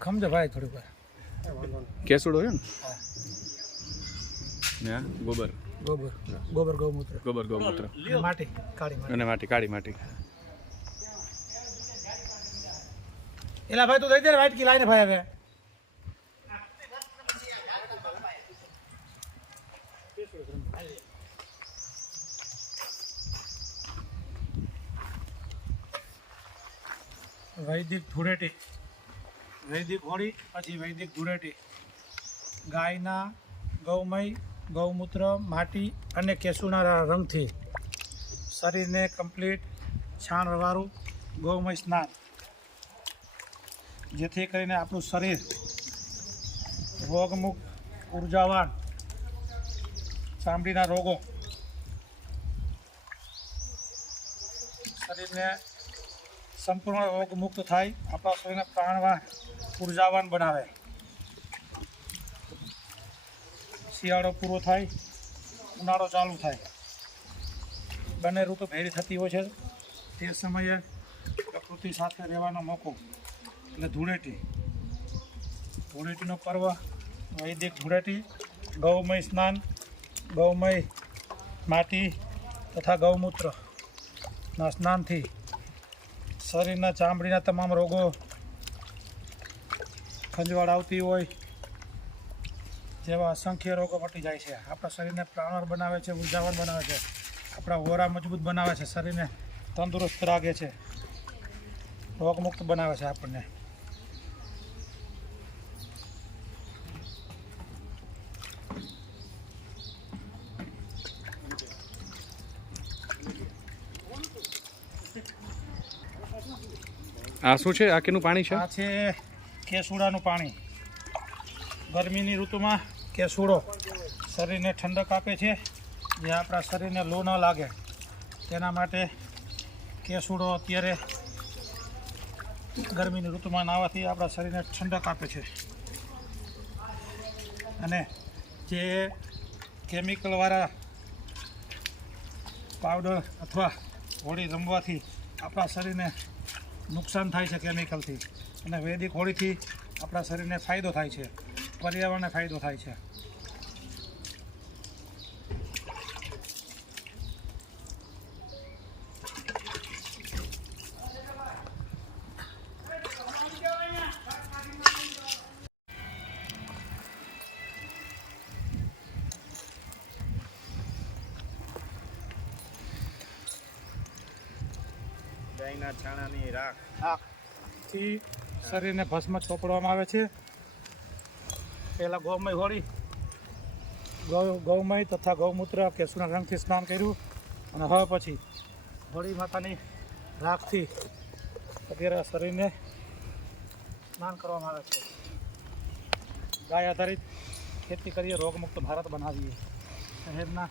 ખમજો ભાઈ થોડીક વાર કેસુડો છે ને ગોબર ગોબર ગોબર ગૌમૂત્ર ગોબર ગૌમૂત્ર માટી કાળી માટી અને માટી કાળી માટી એલા ભાઈ તું દઈ દે વાઈટ કી લાઈને ભાઈ હવે વૈદિક ધૂળેટી વૈદિક હોળી પછી વૈદિક ધૂળેટી ગાયના ગૌમય ગૌમૂત્ર માટી અને કેસુના રંગથી શરીરને કમ્પ્લીટ છાણવાળું ગૌમય સ્નાન જેથી કરીને આપણું શરીર રોગમુક્ત ઉર્જાવાન ચામડીના રોગો શરીરને સંપૂર્ણ રોગમુક્ત થાય આપણા શરીરને પ્રાણવાન ઉર્જાવાન બનાવે શિયાળો પૂરો થાય ઉનાળો ચાલુ થાય બંને ઋતુ ભેળી થતી હોય છે તે સમયે પ્રકૃતિ સાથે રહેવાનો મોકો એટલે ધૂળેટીનો પર્વ વૈદિક ધૂળેટી ગૌમય સ્નાન ગૌમય માટી તથા ગૌમૂત્રના સ્નાનથી શરીરના ચામડીના તમામ રોગો ખંજવાળ આવતી હોય જેવા અસંખ્ય રોગો મટી જાય છે આપણા શરીરને પ્રાણવાન બનાવે છે ઉર્જાવાન બનાવે છે આપણા ઓરા મજબૂત બનાવે છે શરીરને તંદુરસ્ત રાખે છે રોગમુક્ત બનાવે છે આપણને આ શું છે આ કેનું પાણી છે આ છે કેસુડાનું પાણી ગરમીની ઋતુમાં કેસુડો શરીરને ઠંડક આપે છે જે આપણા શરીરને લૂ ન લાગે તેના માટે કેસુડો અત્યારે ગરમીની ઋતુમાં નાહવાથી આપણા શરીરને ઠંડક આપે છે અને જે કેમિકલવાળા પાવડર અથવા હોળી રમવાથી આપણા શરીરને નુકસાન થાય છે કેમિકલથી અને વૈદિક હોળીથી આપણા શરીરને ફાયદો થાય છે પર્યાવરણને ફાયદો થાય છે ગાયના છાણાની રાખથી શરીરને ભસ્મ ચોપડવામાં આવે છે પહેલાં ગૌમય હોળી ગૌમય તથા ગૌમૂત્ર કેસુના રંગથી સ્નાન કર્યું અને હવે પછી હોળી માતાની રાખથી વગેરે શરીરને સ્નાન કરવામાં આવે છે ગાય આધારિત ખેતી કરીએ રોગમુક્ત ભારત બનાવીએ શહેરના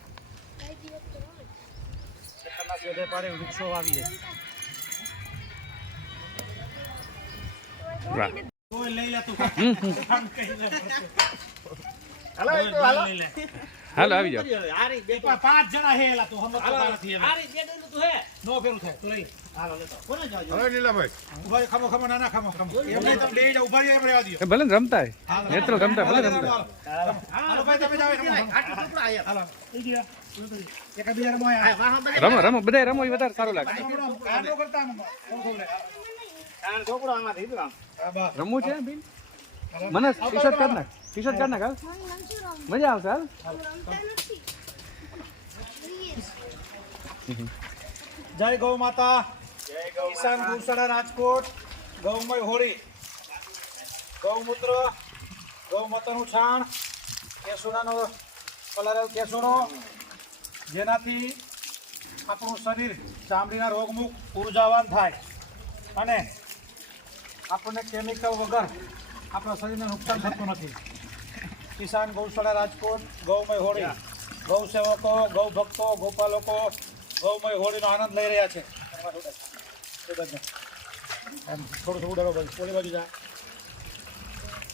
ખેતરના પેઢે પાડે વૃક્ષો વાવીએ હાલો આવી જાઓ 5 જણા હે એલા તો હમ નથી હારી બે દનું તું હે નો ફેરું થાય તો લઈ હાલો લેતો કોને જાજો હવે નીલાભાઈ ઉભા ખમો ખમો નાના ખમો ખમો એમને તમે લઈ જાવ ઉભા રહી રહેવા દો ભલે રમતા નેત્રો રમતા ભલે રમતા હાલો ભાઈ તમે જાવ આટલું ટુકડા આયા હાલો થઈ ગયા એક બીજા રમો આયા રમો રમો બધાય રમો એ વધારે સારું લાગે કાનો કરતા થોડું છોકરો આમાં થઈ ગયો રમવું છે બેન મને ટી-શર્ટ કાઢ નાખ હાલ મજા આવશે હાલ જય ગૌ માતા કિસાન ગૌશાળા રાજકોટ ગૌમય હોળી ગૌમૂત્ર ગૌ માતાનું છાણ કેસુડાનો પલારેલ કેસુડો જેનાથી આપણું શરીર ચામડીના રોગમુક્ત ઉર્જાવાન થાય અને આપણને કેમિકલ વગર આપણા શરીરને નુકસાન થતું નથી કિસાન ગૌશાળા રાજકોટ ગૌમય હોળી ગૌ સેવકો ગૌ ભક્તો ગોપાલકો ગૌમય હોળીનો આનંદ લઈ રહ્યા છે થોડું ઉડાડો ભાઈ ઓલી બાજુ જા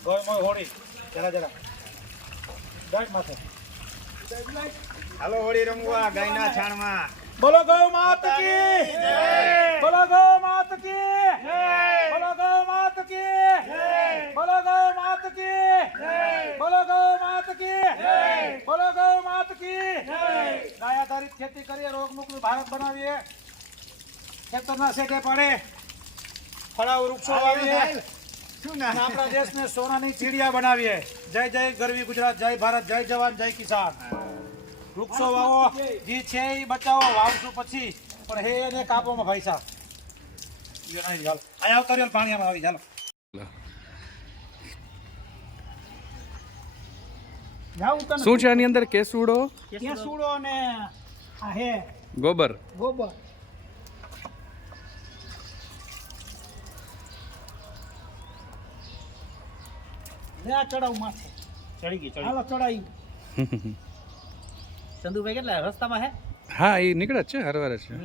ગૌમય હોળી જરા જરા જય માથે હાલો હોળી રમવા ગાયના છાણમાં બોલો ગૌ માતા કી જય બોલો ગૌ માતા માત કી બોલો ગૌ માત કી બોલો ગૌ માત કી બોલો ગૌ માત કી બોલો ગૌ માત કી ગાય આધારિત ખેતી કરીએ, રોગ મુક્ત ભારત બનાવીએ, ખેતરના શેઢે પડે, ફળાઉ વૃક્ષો વાવીએ, અને આપણા દેશને સોનાની ચીડિયા બનાવીએ. જય જય ગરવી ગુજરાત, જય ભારત, જય જવાન, જય કિસાન. વૃક્ષો વાવો, જે છે એ બચાવો, વાવશું પછી પણ હે એને કાપોમાં ભાઈ સાહેબ. અહીંયા આવતો રહ્યો પાણી આમાં આવી ચાલો. શું છે આની અંદર? કેસુડો, કેસુડો ને આ હે ગોબર. ગોબર. લે આ ચડાવ માથે ચડી ગઈ હાલો ચડાઈ. ચંદુભાઈ કેટલા રસ્તામાં હે? હા, એ નીકળે જ છે, હરવાર જ છે.